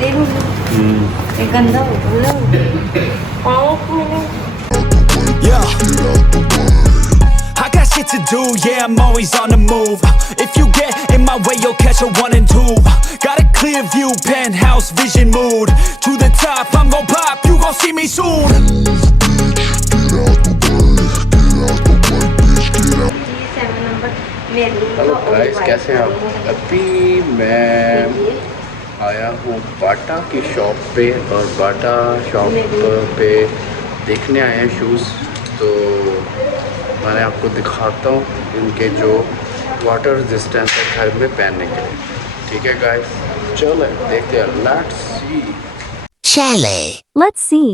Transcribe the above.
दे ये गंदा हो गया पाँव में Yeah, I got shit to do, yeah, I'm always on the move. If you get in my way, you'll catch a 1 and 2. Got a clear view, penthouse vision mood. To the top, I'm gon' pop, you gon' see me soon. Hello guys, कैसे हैं आप? अभी मैं आया हूँ बाटा की shop पे, और बाटा शॉप पे देखने आए हैं शूज़। तो मैंने आपको दिखाता हूँ इनके जो वाटर रेजिस्टेंस है घर में पहनने के लिए। ठीक है गाइस, चलो देखते हैं। Let's see. Let's see.